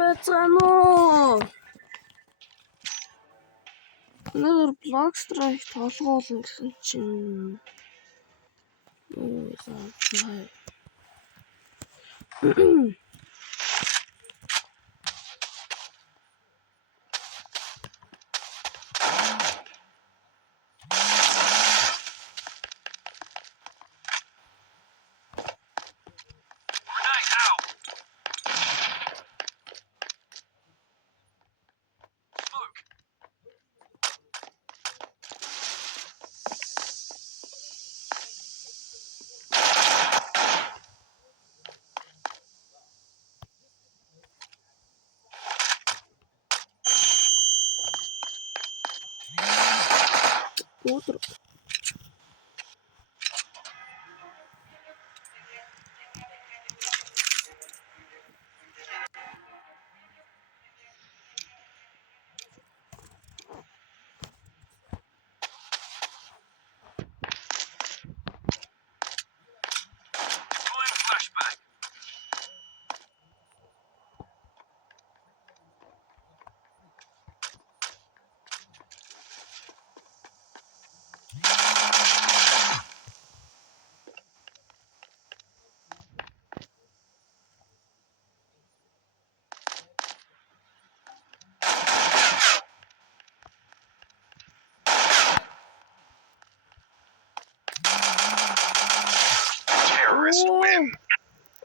Бацаано. Өнөөдөр блог страйк толгоолно гэсэн чинь. Заа. Outro.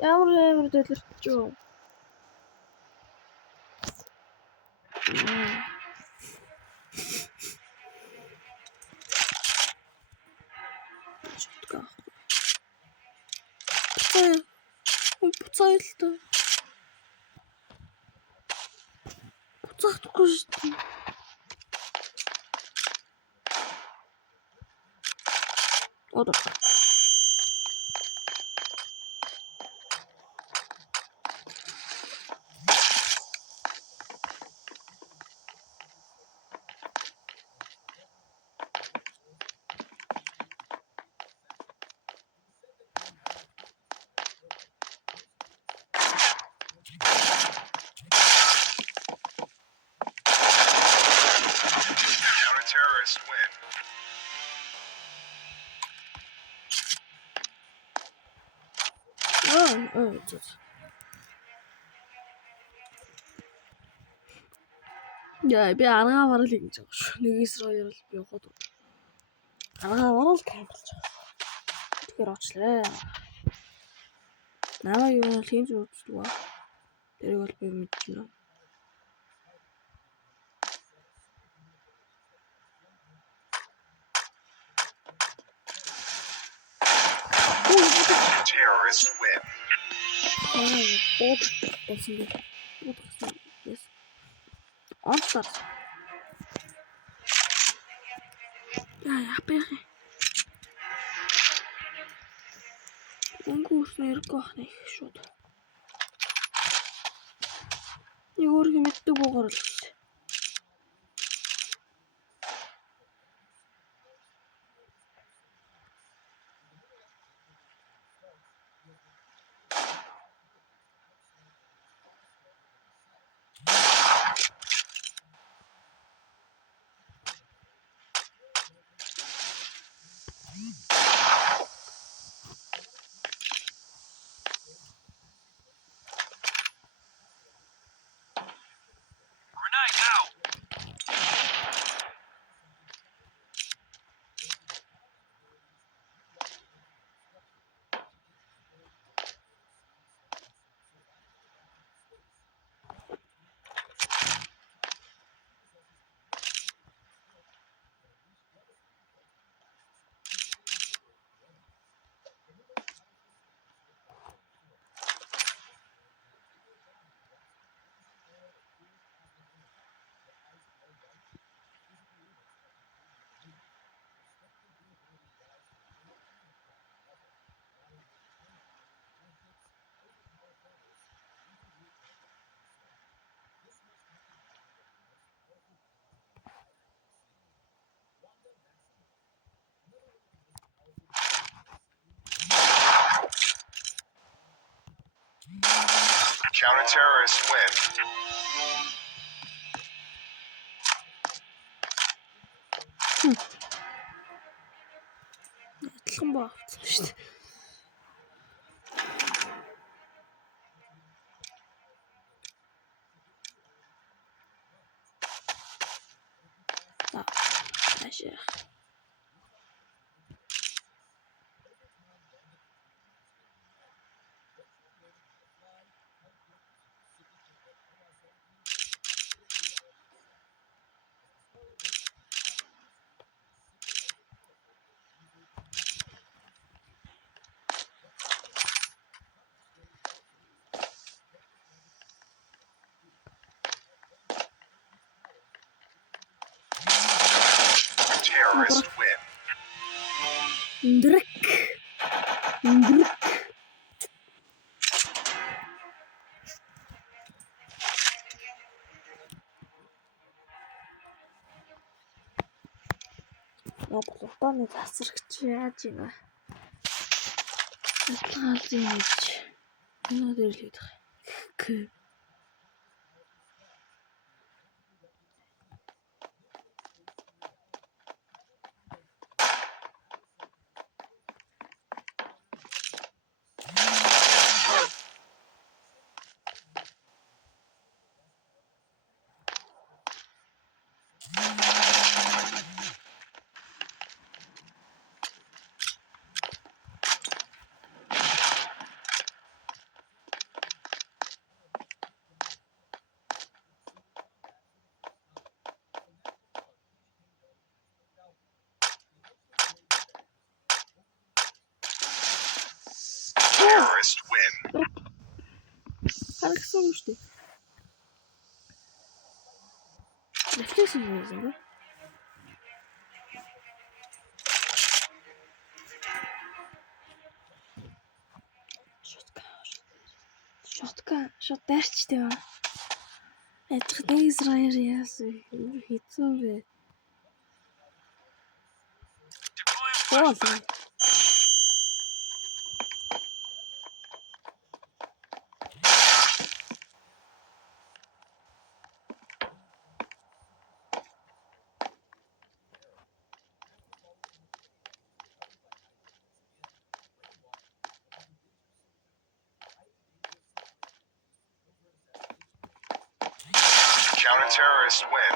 Ямар дэлгэрч юу? Буцаа л та. Буцаахгүй шүү дээ. Одоо. Terrorists win. Яа, би аргаа барал ингэж байгаа шүү. Нэгээс хоёр л би явахад. Аргаа барал камерлж байгаа. Тэгэхээр очлаа. Наваа юу нь хийж үздэг ба. Тэрийг бол би мэдчихнэ. Terrorists win. Yes. Онцлог. Яа, яа. Өнгөс нэргүй ахна их шууд. Юурыг мэддэг буугаар л. Counter-terrorists win. Адилхан багцсан шүү дээ. За. Ашиг. Terrorists win. Индрэг. Яг лутааны засрагч яаж юм бэ? Атлгаалж юм гэж. Өнөө дээр л хийх. Terrorists win. Харагсан юм шүү дээ. Рефлекс юм байна. Шот дайрчтэй ба. Ажих нэг Израиль яасан хийцэн бэ. Оо. Counter-terrorists win.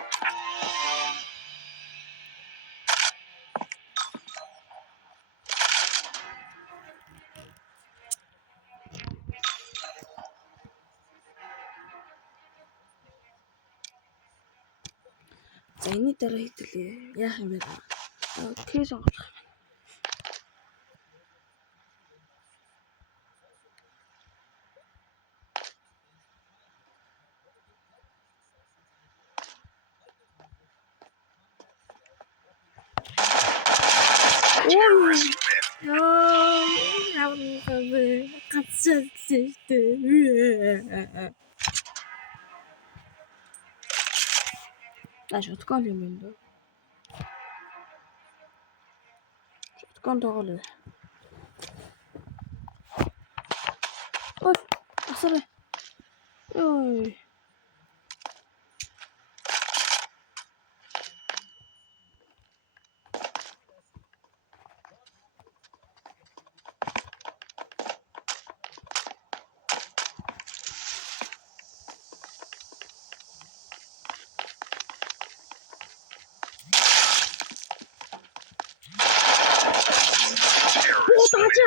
За энэ дараа хэвлээ. Яах юм бэ? Тэгээс онгойлох. Terrorists win. Яа, гацсан шүү дээ. Шоткон юм байна. Шоткон тоглоо. Ой, асар. Ой.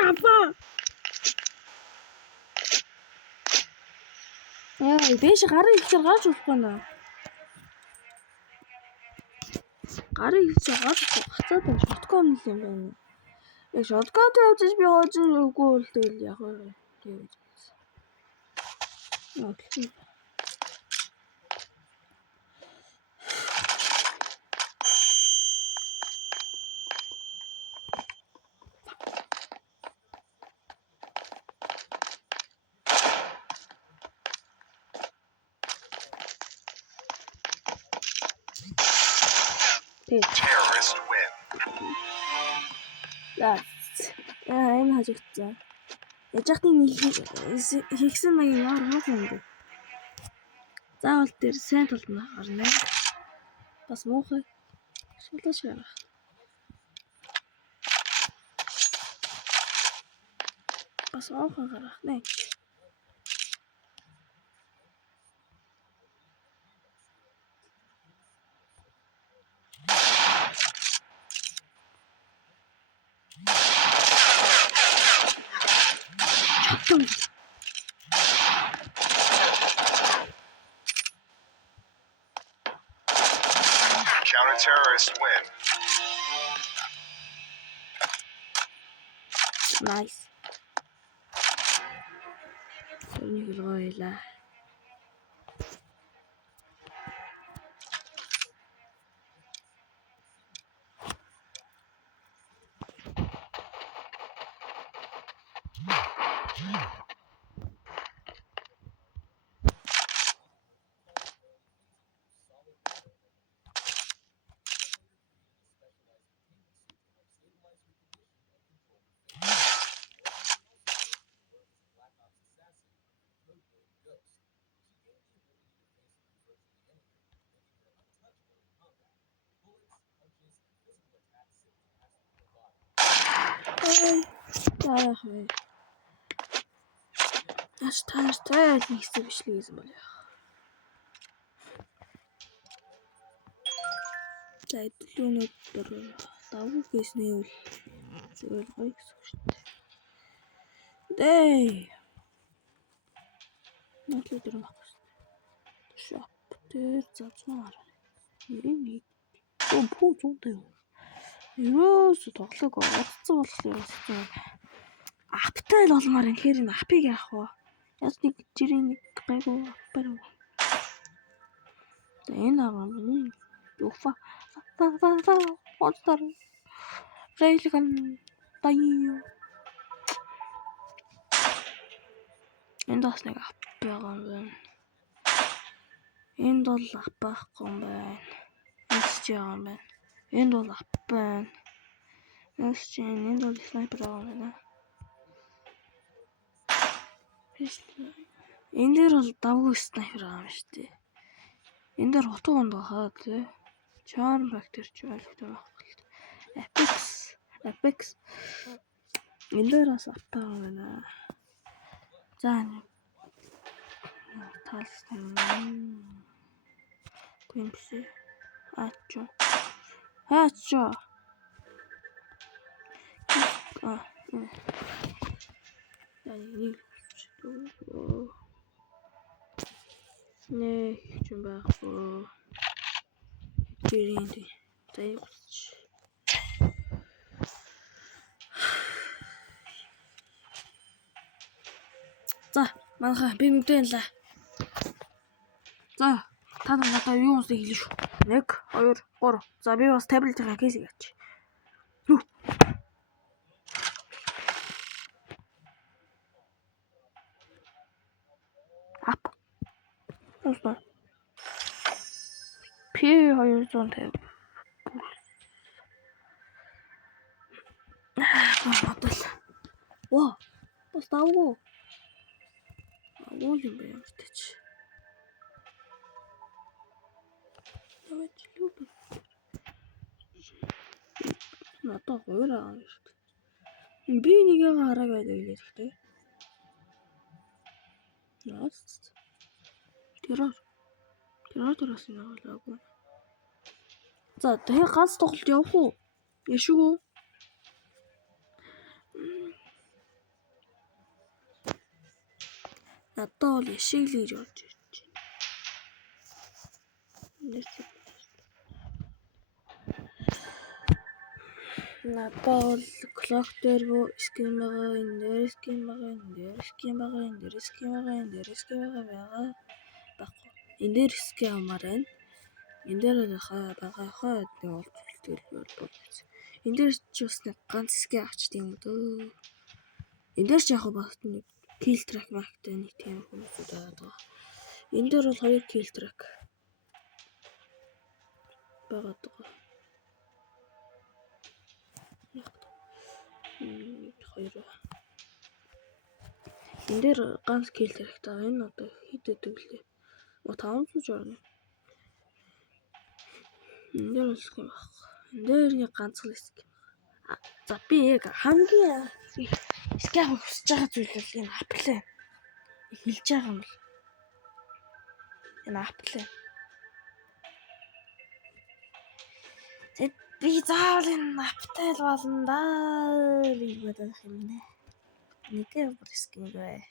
Апа. Дэш гарын ихлээр гарч болохгүй наа. Гарын ихлээр гарч хацаад байна. Шоткон юм байна. Шоткон тавьчих би гоож үгүй бол тэгэл яг тэгээд. Окей. Terrorists win. Энэ хажигдсан. Яжахтын хийгсэн маяг ямар муу юм бэ? Заавал дээр сайн толдно гарна. Бас муухай. Шулаач гарах. Бас муухай гарах нэ. Чатам. Counter-terrorist win. Nice. Энийг л гоёлаа. Яахаа. Таартай л нэг хэсэг бичлэг хийсэн бол яах. За өглөөнөөр давгүй хийснээ үл зүгээр гоё гэсэн шүү дээ. Дэй. Натлуу дээр мах. Шоп дээр зацмаар. Нэг пүү зүүнтэй. Юус тоглоог оцсон болохоор хэвчээ. Аптай л олмаар энэ хэр энэ апыг яах вэ? Яс нэг жирийн нэг гайгүй апаар. Энэ аваа миний юуфа онцор рейлган тайю. Энд бас нэг ап байгаа юм байна. Энд бол ап байхгүй юм байна. Энд ч юм байна. Энд бол ап байна. Энд бол снайпер байгаа юм байна. Энэ дээр бол давгүй снайпер байгаа юм шүү дээ. Энэ дээр утга ондоо хаа тий. Charm factor ч ойлгохтой байхгүй. Apex. Энэ дээр бас апаа байна. За нэг талсан. Гүнсээ. Ачо. Нэг нэ юм байхгүй. Гэрээнд зайгч. За, манайхаа би мэдээлээ. За, та нар надад юу юмсыг хэлнэ шүү. 1 2 3. За, би бас таблетын кейсийг авчих. Юу? Ап. Уусна. P250. Бодол. Ваа. Бас давгүй. Агуул юм байна гэж. Надад хоёр аа шүү дээ. Би нэгийг хараагаад байлээ гэхдээ. Яас. Тэрээс наалаггүй. За тэгээ ганц тоглолт явах уу? Яшгүй. Надад бол яшиг л гэж орж ирж байна. Надад бол клок дээр скин байгаа, энэ дээр скин байгаа, энэ дээр скин байгаа, энэ дээр скин байгаа, энэ дээр скин байгаа. Баггүй. Энэ дээр скин амаар байна. Энэ дээр байгаа хаа нэг олдтол бол. Энэ дээр ч бас нэг ганц скин авчт юм дөө. Энэ дээр ч яг бас нэг kill track магтай нэг тийм хүмүүсүүд байгаа. Энэ дээр бол 2 kill track байгаа даа. Хоёр. Энэ дээр ганц kill track таа. Энэ одоо хэд өгдөг лээ. 500 жорно. Энэ дээр бол юм баг. Энэ дээр яг ганцхан хэсэг. За би яг хамгийн скам хүсэж байгаа зүйл бол энэ апплээ. Хэлж байгаа юм бол. Энэ апплээ. Тэгэд би заавал энэ аптай л болно даа. Би бодох юм нэ. Нэг бүр скин гээ.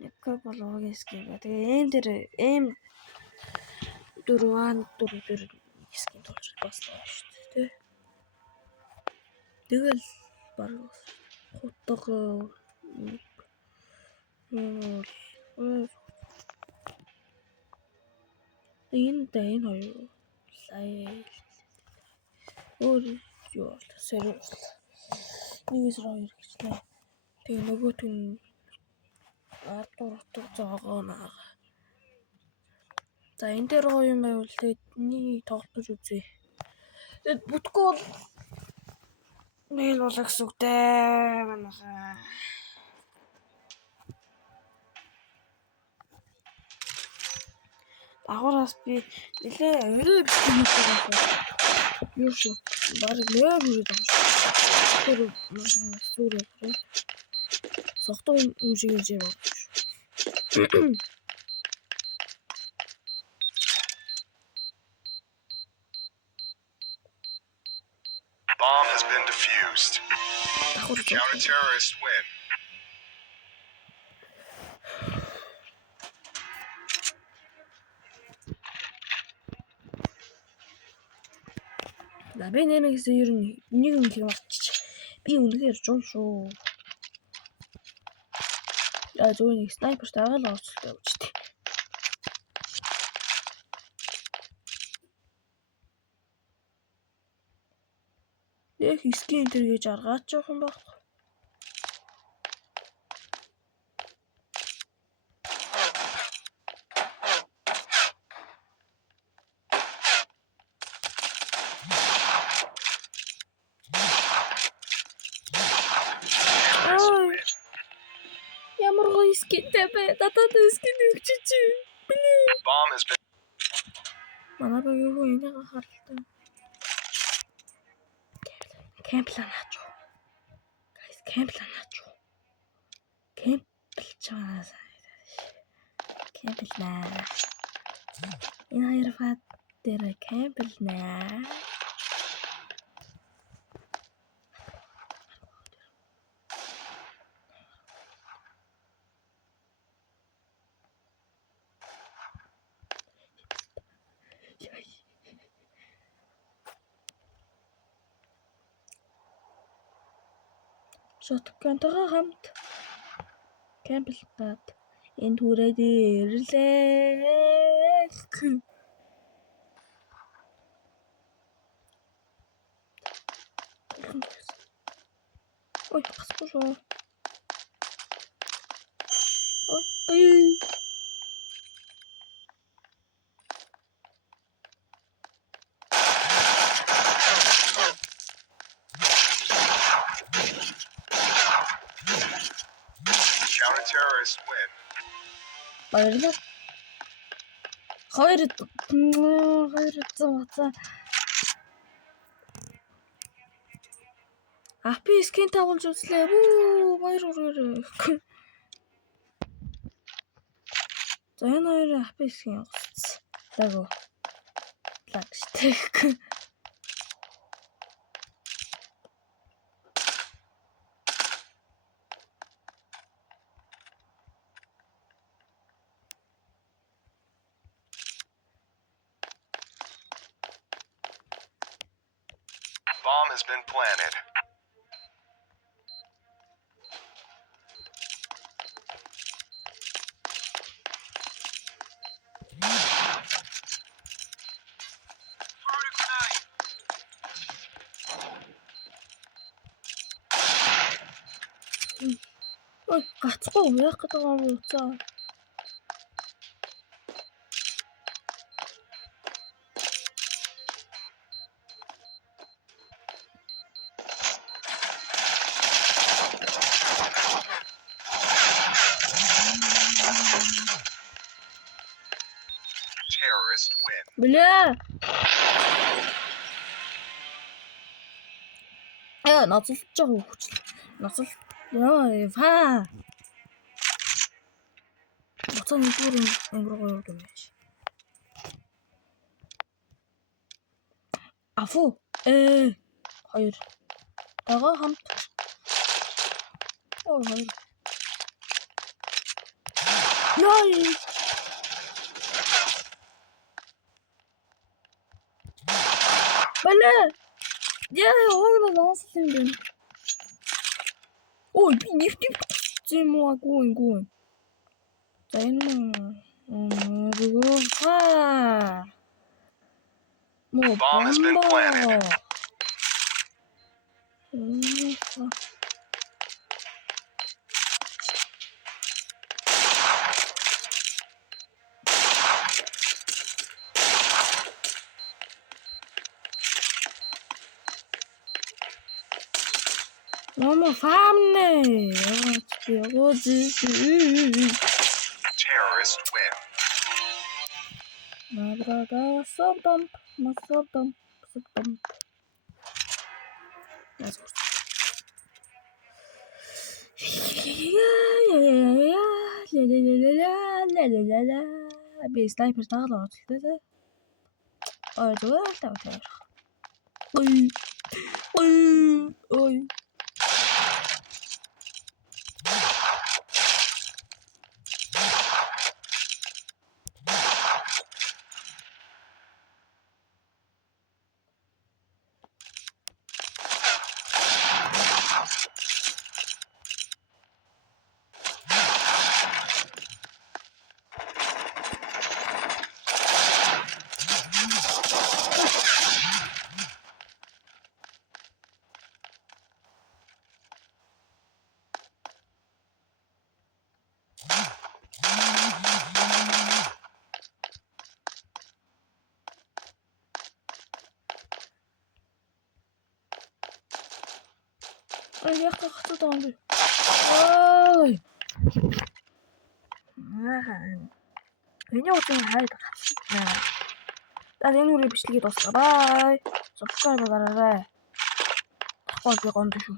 Нэг болоогийн скин гээ. Тэгээ эм дээр эм 4 скин толж баслаа шүү дээ. Тэгэл баг хутга энэ хоёр лай өөр юу сэрэг нэгээс хоёр гэж нэ. Тэгээ нөгөөт нь ардуур зоогоо наа. За энэ дээр гоё юм байвал тэгээд энийг тоглож үзье. Тэгээд бүтггүй бол мэйл болоо гэсэн үг дээ манайхаа. Агуураас би нэлээ өрөө битгий байгаа. Юу шүү. Бараг нэр үрээд байгаа шүү. Тэр согтон үжиг гэж байна. Bomb has been defused. Counter-terrorists win. За би нэгээс ер нь нэг юм хэрэг марччих. Би үнэхээр жуун шүү. Яа зөв нэг снайперт агаал орцолтой үжтэй. Нэг скин дээр гэж аргаач жоох юм баг. Ямар гоё скинтэй бэ? Датад скин өгчөж. Bomb has been Манай баг юу энийг харалтай. Кемплан аач. Guys, кемплан аач. Кемпл чаас. Кемпл наа. Энэ хоёр фат дээр кемпл наа. Шотконтойгоо хамт кемплгаад энэ түрээд ирлээ. Ой, гасгүй шүү. Ой. Counter-terrorists win. Баярлалаа. Хоёр цаа. Апи скин тагуулж үзлээ. Баяр хүрээ. За энэ хоёр апи скин явуулсан. Лаго. Лагштэй. Bomb has been planted. Ой, гацгүй яах гэдэг юм уу цаа. Terrorist win. Блэ. Ноцолж байгаа хүч. Ноцол. Яа. Буцаа нэгдүгээр өнгөрөө яваад байна. Афу. Хоёр. Тагаа хамт. Хоёр. Яй. Блэ. Яа, нааслын бэ. Ой, би нефть зэмаагүй. За энэ Bomb has been planted. Мама фамне. Terrorist win. Набрага собдом. Би снайпер таалаа оцолтой. Зүгээр тавтай. Ой. Яг гахацтай байгаа юм би. Ой. Миний утсан хайд гацсан. Энэ үрээ бичлэгээ дуусгая. Бай. Subscribe дараарай. Тахгүй би гонд шүү.